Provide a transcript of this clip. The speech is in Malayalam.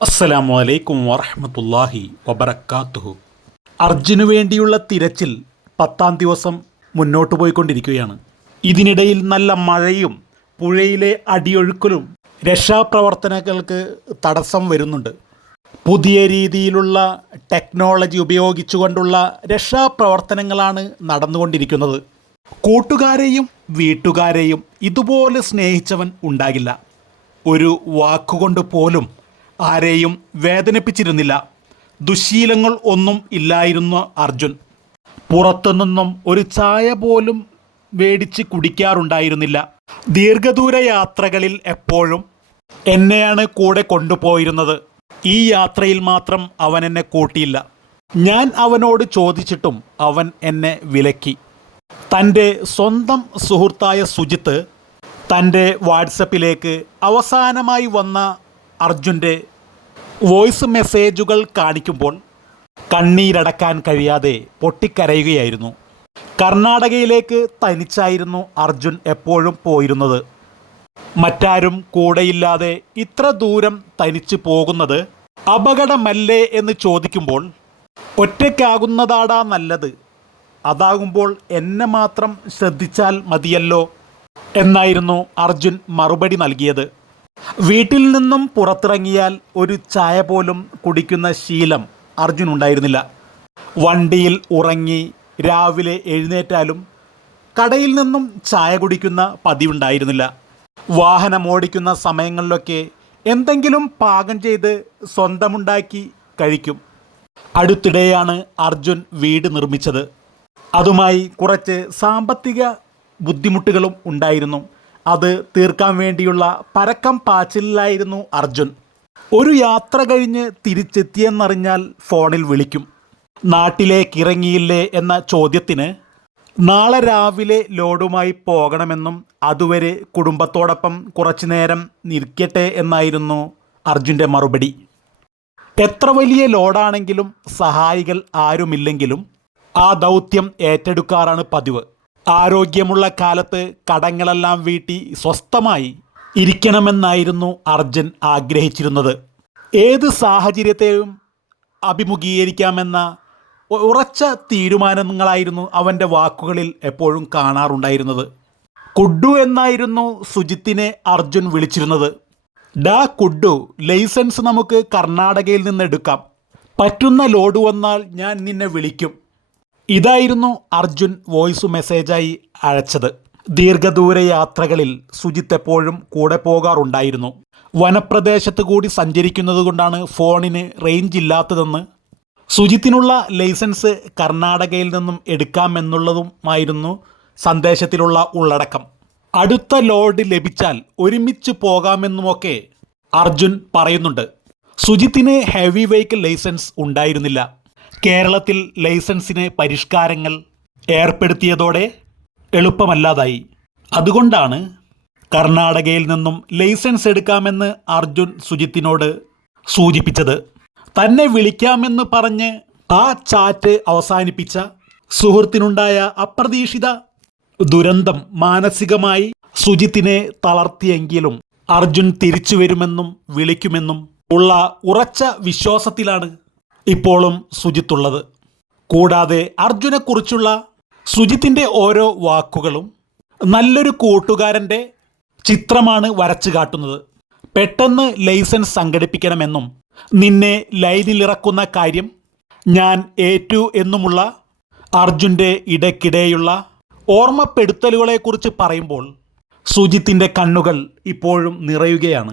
അസ്സലാമു അലൈക്കും വറഹമത്തല്ലാഹി വബർക്കാത്തുഹു അർജുനു വേണ്ടിയുള്ള തിരച്ചിൽ പത്താം ദിവസം മുന്നോട്ട് പോയിക്കൊണ്ടിരിക്കുകയാണ്. ഇതിനിടയിൽ നല്ല മഴയും പുഴയിലെ അടിയൊഴുക്കലും രക്ഷാപ്രവർത്തനങ്ങൾക്ക് തടസ്സം വരുന്നുണ്ട്. പുതിയ രീതിയിലുള്ള ടെക്നോളജി ഉപയോഗിച്ചുകൊണ്ടുള്ള രക്ഷാപ്രവർത്തനങ്ങളാണ് നടന്നുകൊണ്ടിരിക്കുന്നത്. കൂട്ടുകാരെയും വീട്ടുകാരെയും ഇതുപോലെ സ്നേഹിച്ചവൻ ഉണ്ടാകില്ല. ഒരു വാക്കുകൊണ്ട് പോലും ആരെയും വേദനിപ്പിച്ചിരുന്നില്ല. ദുശീലങ്ങൾ ഒന്നും ഇല്ലായിരുന്നു അർജുൻ. പുറത്തുനിന്നും ഒരു ചായ പോലും വേടിച്ച് കുടിക്കാറുണ്ടായിരുന്നില്ല. ദീർഘദൂര യാത്രകളിൽ എപ്പോഴും എന്നെയാണ് കൂടെ കൊണ്ടുപോയിരുന്നത്. ഈ യാത്രയിൽ മാത്രം അവൻ എന്നെ കൂട്ടിയില്ല. ഞാൻ അവനോട് ചോദിച്ചിട്ടും അവൻ എന്നെ വിലക്കി. തന്റെ സ്വന്തം സുഹൃത്തായ സുജിത്ത് തന്റെ വാട്സപ്പിലേക്ക് അവസാനമായി വന്ന അർജുന്റെ വോയിസ് മെസ്സേജുകൾ കാണിക്കുമ്പോൾ കണ്ണീരടക്കാൻ കഴിയാതെ പൊട്ടിക്കരയുകയായിരുന്നു. കർണാടകയിലേക്ക് തനിച്ചായിരുന്നു അർജുൻ എപ്പോഴും പോയിരുന്നത്. മറ്റാരും കൂടെയില്ലാതെ ഇത്ര ദൂരം തനിച്ച് പോകുന്നത് അപകടമല്ലേ എന്ന് ചോദിക്കുമ്പോൾ ഒറ്റയ്ക്കാകുന്നതാടാ നല്ലത്. അതാകുമ്പോൾ എന്നെ മാത്രം ശ്രദ്ധിച്ചാൽ മതിയല്ലോ എന്നായിരുന്നു അർജുൻ മറുപടി നൽകിയത്. വീട്ടിൽ നിന്നും പുറത്തിറങ്ങിയാൽ ഒരു ചായ പോലും കുടിക്കുന്ന ശീലം അർജുൻ ഉണ്ടായിരുന്നില്ല. വണ്ടിയിൽ ഉറങ്ങി രാവിലെ എഴുന്നേറ്റാലും കടയിൽ നിന്നും ചായ കുടിക്കുന്ന പതിവുണ്ടായിരുന്നില്ല. വാഹനം ഓടിക്കുന്ന സമയങ്ങളിലൊക്കെ എന്തെങ്കിലും പാകം ചെയ്ത് സ്വന്തമുണ്ടാക്കി കഴിക്കും. അടുത്തിടെയാണ് അർജുൻ വീട് നിർമ്മിച്ചത്. അതുമായി കുറച്ച് സാമ്പത്തിക ബുദ്ധിമുട്ടുകളും ഉണ്ടായിരുന്നു. അത് തീർക്കാൻ വേണ്ടിയുള്ള പരക്കം പാച്ചിലായിരുന്നു അർജുൻ. ഒരു യാത്ര കഴിഞ്ഞ് തിരിച്ചെത്തിയെന്നറിഞ്ഞാൽ ഫോണിൽ വിളിക്കും. നാട്ടിലേക്ക് ഇറങ്ങിയില്ലേ എന്ന ചോദ്യത്തിന് നാളെ രാവിലെ ലോഡുമായി പോകണമെന്നും അതുവരെ കുടുംബത്തോടൊപ്പം കുറച്ചു നേരം നിൽക്കട്ടെ എന്നായിരുന്നു അർജുന്റെ മറുപടി. എത്ര വലിയ ലോഡാണെങ്കിലും സഹായികൾ ആരുമില്ലെങ്കിലും ആ ദൗത്യം ഏറ്റെടുക്കാറാണ് പതിവ്. ആരോഗ്യമുള്ള കാലത്ത് കടങ്ങളെല്ലാം വീട്ടി സ്വസ്ഥമായി ഇരിക്കണമെന്നായിരുന്നു അർജുൻ ആഗ്രഹിച്ചിരുന്നത്. ഏത് സാഹചര്യത്തെയും അഭിമുഖീകരിക്കാമെന്ന ഉറച്ച തീരുമാനങ്ങളായിരുന്നു അവന്റെ വാക്കുകളിൽ എപ്പോഴും കാണാറുണ്ടായിരുന്നത്. കുഡു എന്നായിരുന്നു സുജിത്തിനെ അർജുൻ വിളിച്ചിരുന്നത്. ഡാ കുഡു ലൈസൻസ് നമുക്ക് കർണാടകയിൽ നിന്ന് എടുക്കാം. പറ്റുന്ന ലോഡ് വന്നാൽ ഞാൻ നിന്നെ വിളിക്കും. ഇതായിരുന്നു അർജുൻ വോയിസ് മെസ്സേജായി അയച്ചത്. ദീർഘദൂര യാത്രകളിൽ സുജിത്ത് എപ്പോഴും കൂടെ പോകാറുണ്ടായിരുന്നു. വനപ്രദേശത്ത് കൂടി സഞ്ചരിക്കുന്നത് കൊണ്ടാണ് ഫോണിന് റേഞ്ച് ഇല്ലാത്തതെന്ന് സുജിത്തിനുള്ള ലൈസൻസ് കർണാടകയിൽ നിന്നും എടുക്കാമെന്നുള്ളതുമായിരുന്നു സന്ദേശത്തിലുള്ള ഉള്ളടക്കം. അടുത്ത ലോഡ് ലഭിച്ചാൽ ഒരുമിച്ച് പോകാമെന്നുമൊക്കെ അർജുൻ പറയുന്നുണ്ട്. സുജിത്തിന് ഹെവി വെഹിക്കിൾ ലൈസൻസ് ഉണ്ടായിരുന്നില്ല. കേരളത്തിൽ ലൈസൻസിന് പരിഷ്കാരങ്ങൾ ഏർപ്പെടുത്തിയതോടെ എളുപ്പമല്ലാതായി. അതുകൊണ്ടാണ് കർണാടകയിൽ നിന്നും ലൈസൻസ് എടുക്കാമെന്ന് അർജുൻ സുജിത്തിനോട് സൂചിപ്പിച്ചത്. തന്നെ വിളിക്കാമെന്ന് പറഞ്ഞ് ആ ചാറ്റ് അവസാനിപ്പിച്ച സുഹൃത്തിനുണ്ടായ അപ്രതീക്ഷിത ദുരന്തം മാനസികമായി സുജിത്തിനെ തളർത്തിയെങ്കിലും അർജുൻ തിരിച്ചു വരുമെന്നും വിളിക്കുമെന്നും ഉള്ള ഉറച്ച വിശ്വാസത്തിലാണ് ഇപ്പോഴും സുജിത്തുള്ളത് കൂടാതെ അർജുനെക്കുറിച്ചുള്ള സുജിത്തിന്റെ ഓരോ വാക്കുകളും നല്ലൊരു കൂട്ടുകാരന്റെ ചിത്രമാണ് വരച്ചു കാട്ടുന്നത്. പെട്ടെന്ന് ലൈസൻസ് സംഘടിപ്പിക്കണമെന്നും നിന്നെ ലൈനിലിറക്കുന്ന കാര്യം ഞാൻ ഏറ്റു എന്നുമുള്ള അർജുന്റെ ഇടയ്ക്കിടെയുള്ള ഓർമ്മപ്പെടുത്തലുകളെക്കുറിച്ച് പറയുമ്പോൾ സുജിത്തിന്റെ കണ്ണുകൾ ഇപ്പോഴും നിറയുകയാണ്.